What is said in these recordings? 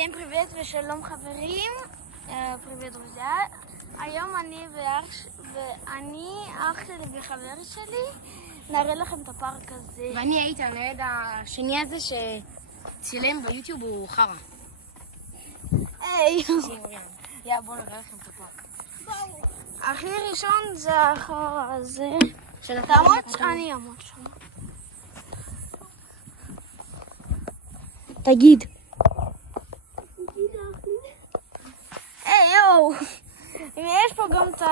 Всем привет ושלום חברים, פריבט רוזיה. היום אני אח שלי וחבר שלי נראה לכם את הפארק הזה. ואני הייתי הנעד השני הזה שצילם ביוטיוב, הוא חרה. היי! יא, בואו נראה לכם את הפארק. הכי ראשון זה החרה הזה. תעמוד, אני אעמוד שם. תגיד. היי יואו! יש פה גם את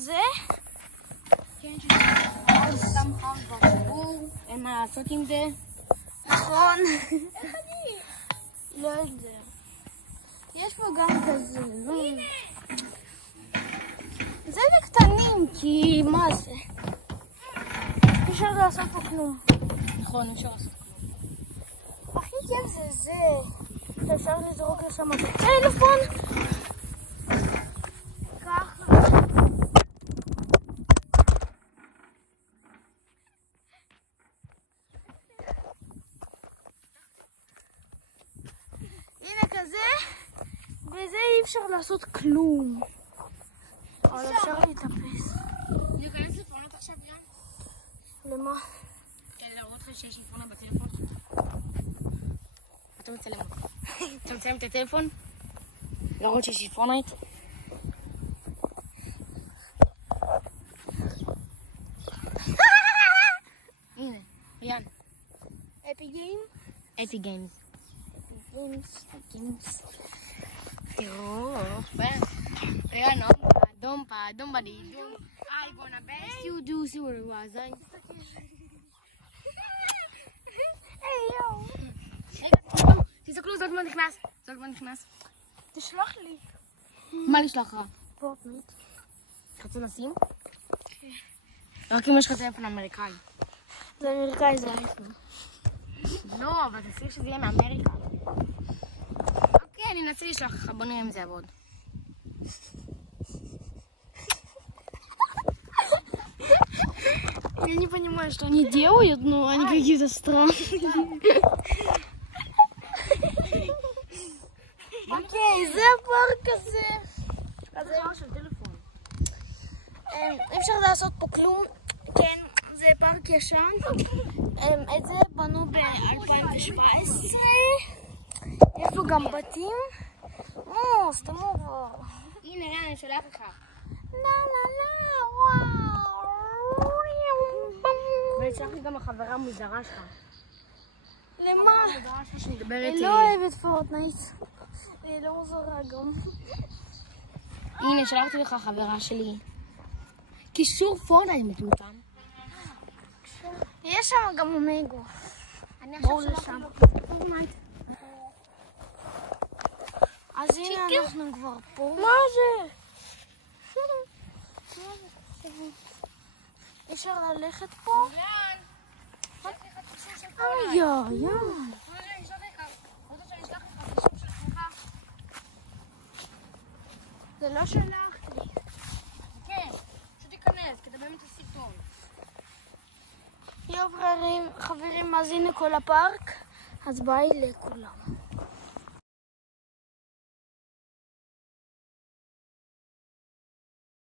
זה? כן, שזה סתם חם כבר שבור, אין מה לעשות עם זה. נכון. איך אני? לא יודע. יש פה גם כזה. זה לקטנים, כי מה זה? אי אפשר לעשות פה כלום. נכון, אי אפשר לעשות כלום. הכי כיף זה שאפשר לזרוק לשם את הטלפון. ככה. הנה כזה, וזה אי אפשר לעשות כלום. אבל אפשר להתאפס. ניכנס לפעונות עכשיו, יאן? למה? כדי להראות לך שיש לפעונה בטלפון. אתה מצלם אותו. אתה מצלם את הטלפון? להראות שיש שיפורנית? הנה, ריאן. אפי גיים? אפי גיימס. גיימס. תראו, ריאן, דומבה דידום. I gonna best you do see what it was. היי יואו. תסתכלו, זאת מה נכנס. זאת מה נכנס. תשלח לי. מה לשלוח לך? פורטנייט. רצו לשים? כן. רק אם יש לך טלפון אמריקאי. זה אמריקאי, זה אייפון. לא, אבל תצליח שזה יהיה מאמריקה. אוקיי, אני אנסה לשלוח לך, בוא נראה אם זה יעבוד. Я не понимаю, что они делают, но они какие-то странные. אוקיי, זה הפארק הזה. זה שעה של טלפון. אי אפשר לעשות פה כלום. כן, זה פארק ישן. את זה בנו ב-2017. יש פה גם בתים. סתמו כבר. הנה, רן, אני שולח לך. וואו. ולשלח לי גם החברה מוזרה שלך. למה? החברה שלך שנדברת היא לא אוהבת פורטנייט. היא לא מוזרה גם. הנה, שלחתי לך חברה שלי. קישור פורטנייט מטומטם. יש שם גם אומגו. אני בואו עכשיו לשם. שלחתי לו פורטנייט. אז הנה אנחנו כבר פה. מה זה? אי אפשר ללכת פה? לאן? שלחתי לך קישור של איי. רוצה שאני אשלח לך קישור של שמחה? זה לא שלחתי. כן, פשוט תיכנס, כדבר את הסרטון. יופי חברים, אז הנה כל הפארק. אז ביי לכולם.